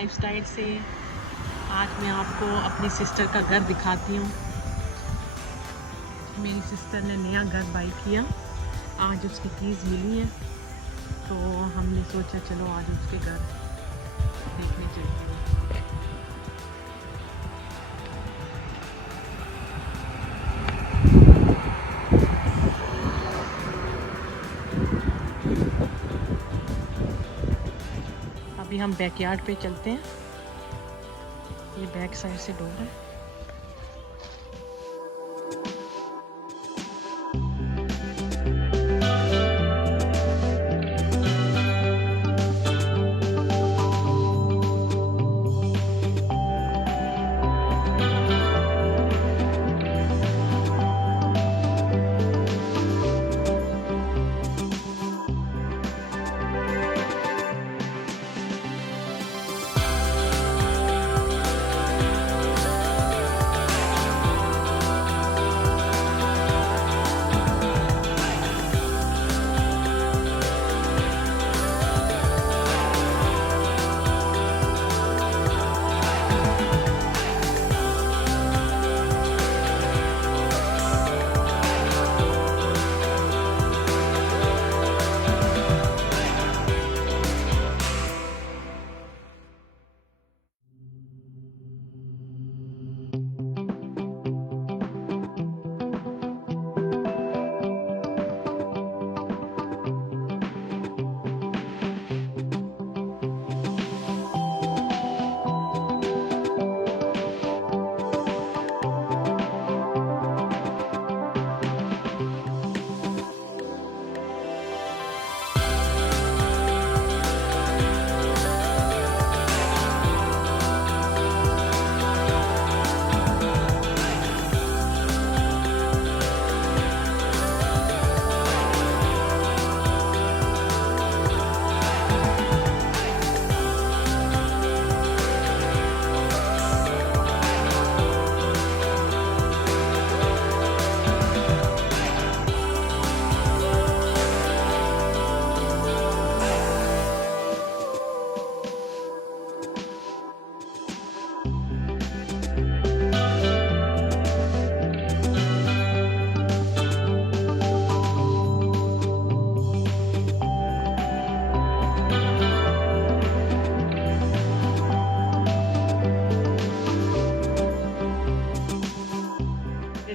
Lifestyle से आज मैं आपको अपनी सिस्टर का घर दिखाती हूँ। मेरी सिस्टर ने नया घर बाई किया, आज उसकी कीज़ मिली हैं, तो हमने सोचा चलो आज उसके घर देखने चलते हैं। अभी हम बैकयार्ड पे चलते हैं, ये बैक साइड से डोर है।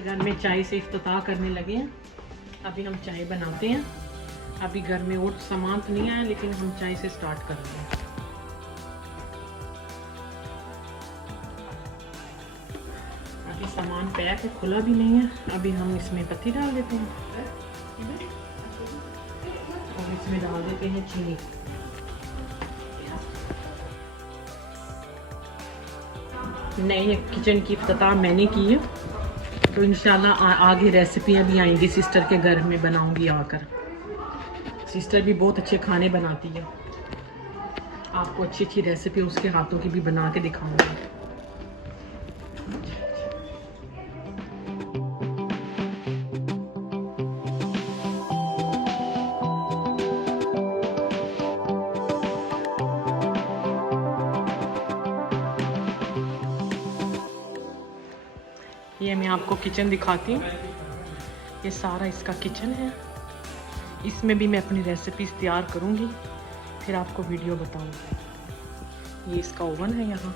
घर में चाय से इफ्तिताह करने लगे हैं। अभी हम चाय बनाते हैं। अभी घर में और सामान तो नहीं आया, लेकिन हम चाय से स्टार्ट कर रहे हैं। अभी सामान पैक है, खुला भी नहीं है। अभी हम इसमें पत्ती डाल देते हैं और इसमें डाल देते हैं चीनी। नई किचन की इफ्तिताह मैंने की है, तो इंशाल्लाह आगे रेसिपियाँ भी आएंगी सिस्टर के घर में बनाऊंगी आकर। सिस्टर भी बहुत अच्छे खाने बनाती है, आपको अच्छी अच्छी रेसिपी उसके हाथों की भी बना के दिखाऊंगी। ये मैं आपको किचन दिखाती हूँ। ये सारा इसका किचन है। इसमें भी मैं अपनी रेसिपीज तैयार करूँगी, फिर आपको वीडियो बताऊँगी। ये इसका ओवन है यहाँ,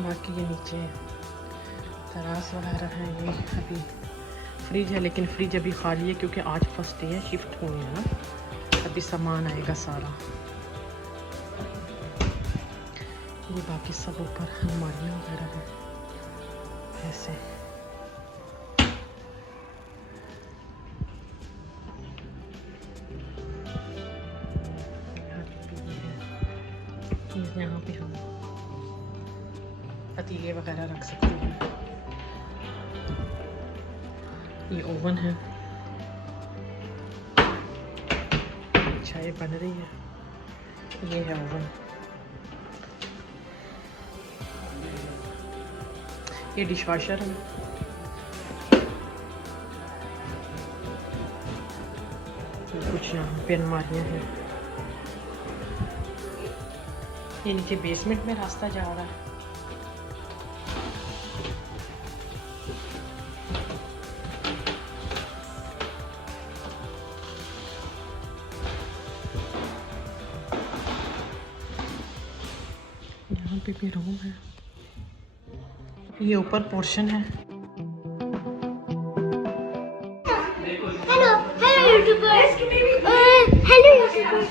बाकी ये नीचे तरास वगैरह है। ये अभी फ्रिज है, लेकिन फ्रिज अभी खाली है क्योंकि आज फर्स्ट डे है, शिफ्ट हुए हैं ना। अभी सामान आएगा सारा। ये बाकी सब ऊपर अलमारियाँ वगैरह हैं ऐसे। यहाँ पे हम पतीले वगैरह रख सकते हैं। ये ओवन है, चाय बन रही है। ये है ओवन। ये डिशवॉशर है। कुछ यहाँ पे अलमारियाँ हैं। ये नीचे बेसमेंट में रास्ता जा रहा है। यहाँ पे भी रूम है। ये ऊपर पोर्शन है। Hello hello YouTubers, hello YouTubers.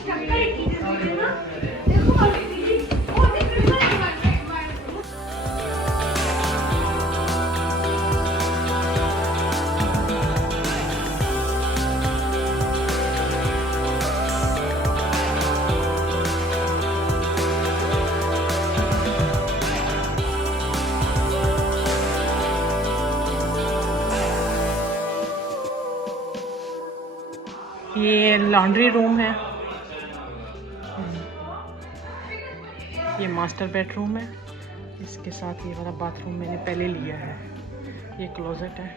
ये लॉन्ड्री रूम है। ये मास्टर बेडरूम है। इसके साथ ये वाला बाथरूम मैंने पहले लिया है। ये क्लोजेट है।